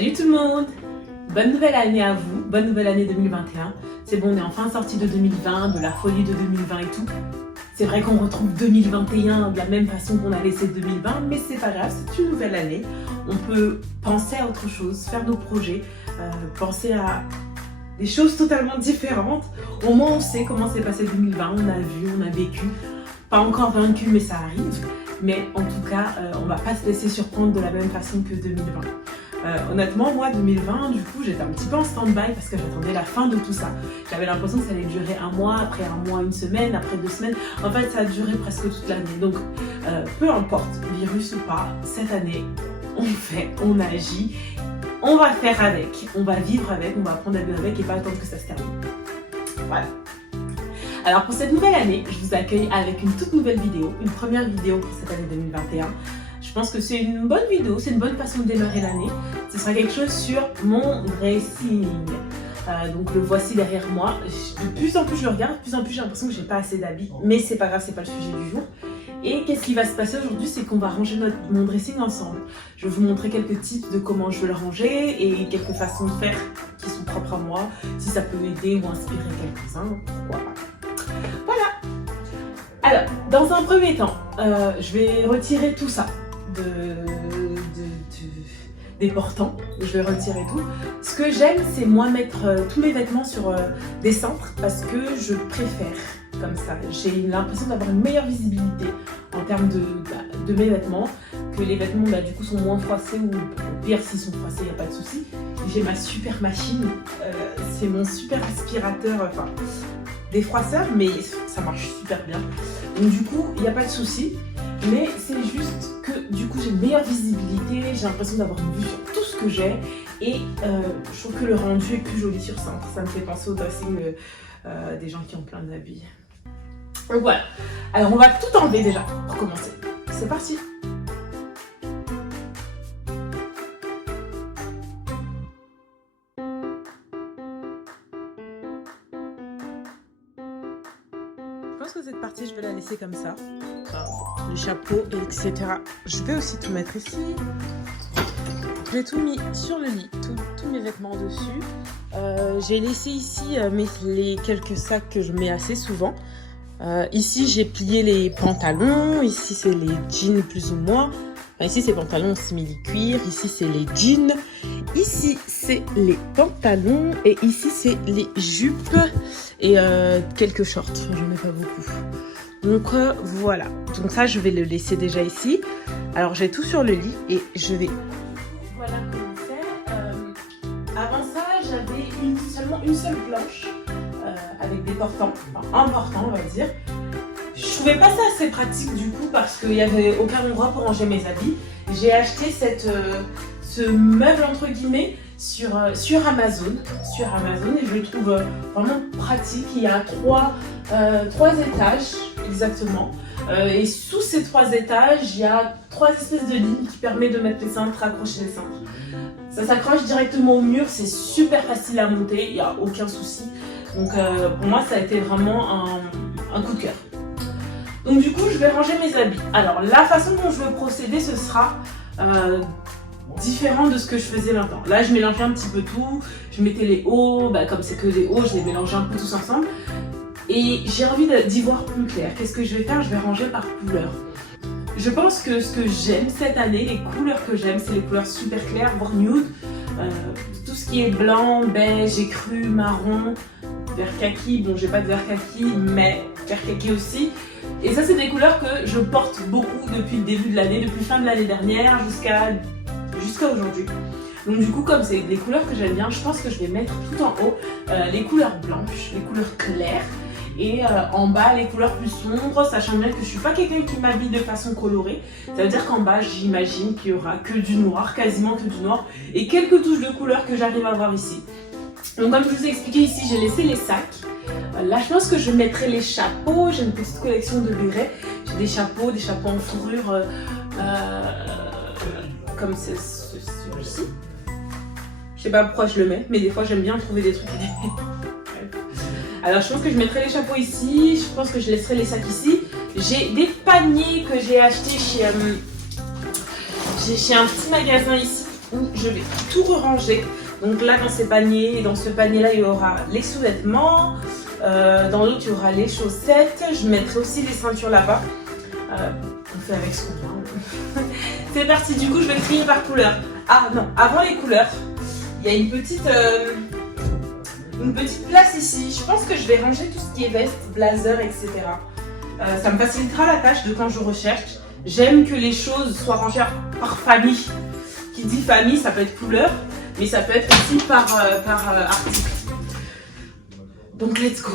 Salut tout le monde! Bonne nouvelle année à vous, bonne nouvelle année 2021. C'est bon, on est enfin sorti de 2020, de la folie de 2020 et tout. C'est vrai qu'on retrouve 2021 de la même façon qu'on a laissé 2020, mais c'est pas grave, c'est une nouvelle année. On peut penser à autre chose, faire nos projets, penser à des choses totalement différentes. Au moins on sait comment s'est passé 2020, on a vu, on a vécu. Pas encore vaincu, mais ça arrive. Mais en tout cas, on va pas se laisser surprendre de la même façon que 2020. Honnêtement, moi, 2020, du coup, j'étais un petit peu en stand-by parce que j'attendais la fin de tout ça. J'avais l'impression que ça allait durer un mois, après un mois, une semaine, après 2 semaines. En fait, ça a duré presque toute l'année. Donc, peu importe, virus ou pas, cette année, on fait, on agit, on va faire avec, on va vivre avec, on va apprendre à vivre avec et pas attendre que ça se termine. Voilà. Alors pour cette nouvelle année, je vous accueille avec une toute nouvelle vidéo, une première vidéo pour cette année 2021. Je pense que c'est une bonne vidéo, c'est une bonne façon de démarrer l'année. Ce sera quelque chose sur mon dressing. Donc le voici derrière moi. De plus en plus je le regarde, de plus en plus j'ai l'impression que j'ai pas assez d'habits. Mais c'est pas grave, c'est pas le sujet du jour. Et qu'est-ce qui va se passer aujourd'hui, c'est qu'on va ranger mon dressing ensemble. Je vais vous montrer quelques tips de comment je vais le ranger et quelques façons de faire qui sont propres à moi. Si ça peut aider ou inspirer quelques-uns, pourquoi pas. Voilà. Alors, dans un premier temps, je vais retirer tout ça des portants. Je vais retirer tout. Ce que j'aime, c'est moi mettre tous mes vêtements sur des cintres parce que je préfère comme ça. J'ai l'impression d'avoir une meilleure visibilité en termes de mes vêtements, que les vêtements du coup sont moins froissés ou pire s'ils sont froissés, il n'y a pas de souci. J'ai ma super machine, c'est mon super aspirateur, enfin défroisseur, mais ça marche super bien. Donc du coup, il n'y a pas de souci. Mais c'est juste que du coup, j'ai une meilleure visibilité, j'ai l'impression d'avoir une vue sur tout ce que j'ai. Et je trouve que le rendu est plus joli sur cintre. Ça me fait penser au dressing des gens qui ont plein d'habits. Donc voilà. Alors on va tout enlever déjà pour commencer. C'est parti! Je pense que cette partie, je vais la laisser comme ça. Le chapeau, etc. Je vais aussi tout mettre ici. J'ai tout mis sur le lit, tous mes vêtements dessus. J'ai laissé ici les quelques sacs que je mets assez souvent. Ici, j'ai plié les pantalons. Ici, c'est les jeans plus ou moins. Enfin, ici, c'est pantalons simili-cuir. Ici, c'est les jeans. Ici, c'est les pantalons. Et ici, c'est les jupes et quelques shorts. J'en ai pas beaucoup. Donc voilà. Donc ça, je vais le laisser déjà ici. Alors, j'ai tout sur le lit et je vais... Voilà comment faire. Avant ça, j'avais seulement une seule planche avec des portants. Enfin, un portant, on va dire. Je trouvais pas ça assez pratique du coup parce qu'il n'y avait aucun endroit pour ranger mes habits. J'ai acheté ce meuble entre guillemets sur Amazon. Et je le trouve vraiment pratique. Il y a trois étages exactement. Et sous ces 3 étages, il y a 3 espèces de lignes qui permettent de mettre les cintres, accrocher les cintres. Ça s'accroche directement au mur, c'est super facile à monter, il n'y a aucun souci. Donc pour moi, ça a été vraiment un coup de cœur. Donc du coup, je vais ranger mes habits. Alors la façon dont je vais procéder, ce sera différent de ce que je faisais maintenant. Là, je mélangeais un petit peu tout. Je mettais les hauts, comme c'est que des hauts, je les mélangeais un peu tous ensemble. Et j'ai envie d'y voir plus clair. Qu'est-ce que je vais faire? Je vais ranger par couleur. Je pense que ce que j'aime cette année, les couleurs que j'aime, c'est les couleurs super claires, voire nude. Tout ce qui est blanc, beige, écru, marron, vert kaki. Bon, j'ai pas de vert kaki, mais vert kaki aussi. Et ça, c'est des couleurs que je porte beaucoup depuis le début de l'année, depuis fin de l'année dernière jusqu'à aujourd'hui. Donc du coup, comme c'est des couleurs que j'aime bien, je pense que je vais mettre tout en haut les couleurs blanches, les couleurs claires. Et en bas, les couleurs plus sombres, sachant bien que je ne suis pas quelqu'un qui m'habille de façon colorée. Ça veut dire qu'en bas, j'imagine qu'il y aura que du noir, quasiment que du noir, et quelques touches de couleurs que j'arrive à voir ici. Donc comme je vous ai expliqué ici, j'ai laissé les sacs. Là, je pense que je mettrai les chapeaux. J'ai une petite collection de bérets. J'ai des chapeaux en fourrure, comme celui-ci. Je sais pas pourquoi je le mets, mais des fois, j'aime bien trouver des trucs. Alors je pense que je mettrai les chapeaux ici, je pense que je laisserai les sacs ici. J'ai des paniers que j'ai achetés chez un petit magasin ici. où je vais tout ranger. Donc là, dans ces paniers, et dans ce panier-là, il y aura les sous-vêtements. Dans l'autre, il y aura les chaussettes. Je mettrai aussi les ceintures là-bas. On fait avec ce qu'on a. C'est parti, du coup, je vais trier par couleur. Ah non, avant les couleurs, il y a une petite place ici. Je pense que je vais ranger tout ce qui est veste, blazer, etc. Ça me facilitera la tâche de quand je recherche. J'aime que les choses soient rangées par famille. Qui dit famille, ça peut être couleur, mais ça peut être aussi par article. Donc let's go.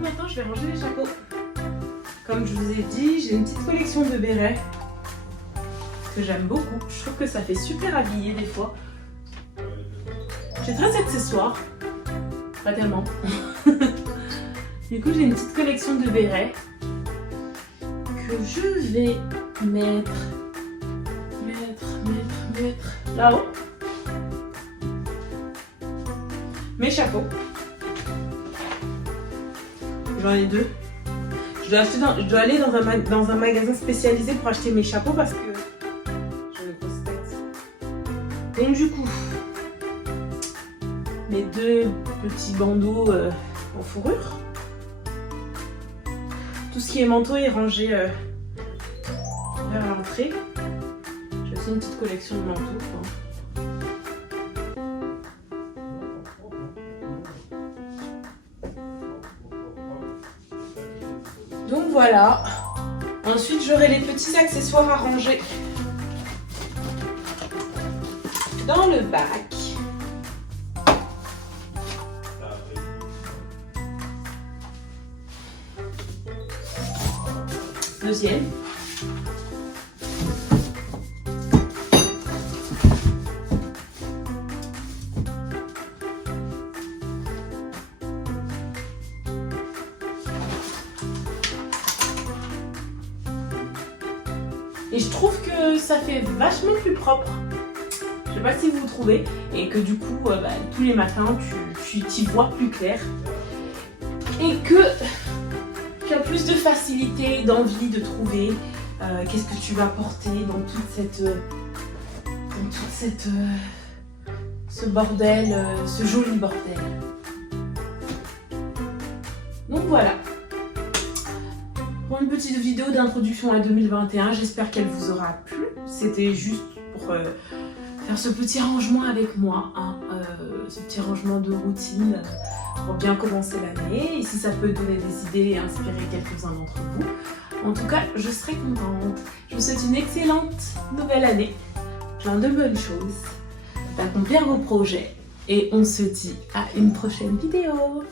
Maintenant, je vais ranger les chapeaux. Comme je vous ai dit, j'ai une petite collection de bérets que j'aime beaucoup. Je trouve que ça fait super habillé des fois. J'ai 13 accessoires. Pas tellement. Du coup, j'ai une petite collection de bérets que je vais mettre là-haut. Mes chapeaux. J'en ai deux. Je dois aller dans un magasin spécialisé pour acheter mes chapeaux parce que j'ai une grosse tête. Donc du coup, mes deux petits bandeaux en fourrure. Tout ce qui est manteau est rangé vers l'entrée. J'ai aussi une petite collection de manteaux. Donc voilà. Ensuite, j'aurai les petits accessoires à ranger dans le bac. Deuxième. Et je trouve que ça fait vachement plus propre. Je sais pas si vous trouvez. Et que du coup, tous les matins, tu t'y vois plus clair. Et que tu as plus de facilité, d'envie de trouver qu'est-ce que tu vas porter dans toute cette ce bordel, ce joli bordel. Donc voilà, pour une petite vidéo d'introduction à 2021, j'espère qu'elle vous aura plu. C'était juste pour faire ce petit rangement avec moi, hein, ce petit rangement de routine pour bien commencer l'année. Et si ça peut donner des idées et inspirer quelques-uns d'entre vous, en tout cas, je serai contente. Je vous souhaite une excellente nouvelle année, plein de bonnes choses, d'accomplir vos projets. Et on se dit à une prochaine vidéo.